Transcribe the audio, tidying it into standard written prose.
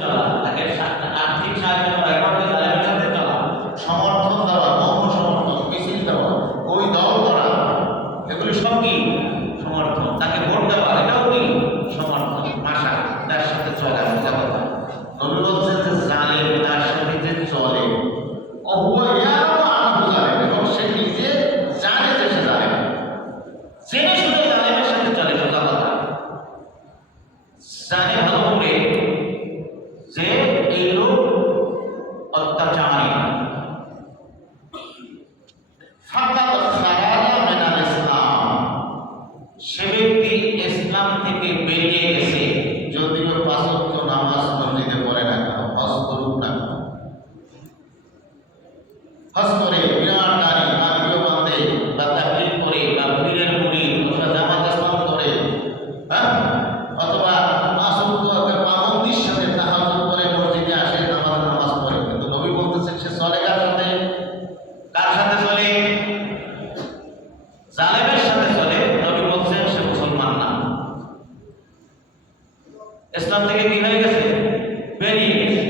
চলা, তাকে আর্থিক সাহায্য করা, এভাবে জালেমের সাথে চলা, সমর্থন দেওয়া, মৌন সমর্থন, মিছিল দেওয়া, ওই দল করা, এগুলি সব কি সমর্থন। তাকে ভোট দেওয়া, এটাও কি সমর্থন। আশা তার সাথে চলে আসা কথা। নবী বলছেন যে জালেম তার সাথে যে চলে এবং সে নিজে জানে যে সে জালেম, জেনে শুনে জালেমের সাথে চলে। সোজা কথা, জানে ভালো করে যে এই লোক অত্যাচারী, সে ব্যক্তি ইসলাম থেকে বেরিয়ে গেছে, যদিও ৫ ওয়াক্ত নামাজ মসজিদে পড়ে না কেন, হজ করুক না কেন, হজ করে বিরাট গাড়ি নাবিও বাঁধে বা তাকলিফ করে বা পীরের মুড়ি অথবা জামাত ইসলাম করে, হ্যাঁ, অথবা ৫ ওয়াক্ত পাবন্দির সাথে তাহাজ্জুদ করে মসজিদে আসে, নামাজ পড়ে, কিন্তু নবী বলতেছেন সে চলে কার সাথে? কার সাথে চলে? জালেমের সাথে চলে। নবী বলছেন সে মুসলমান না, ইসলাম থেকে কি হয়ে গেছে? বেরিয়ে গেছে।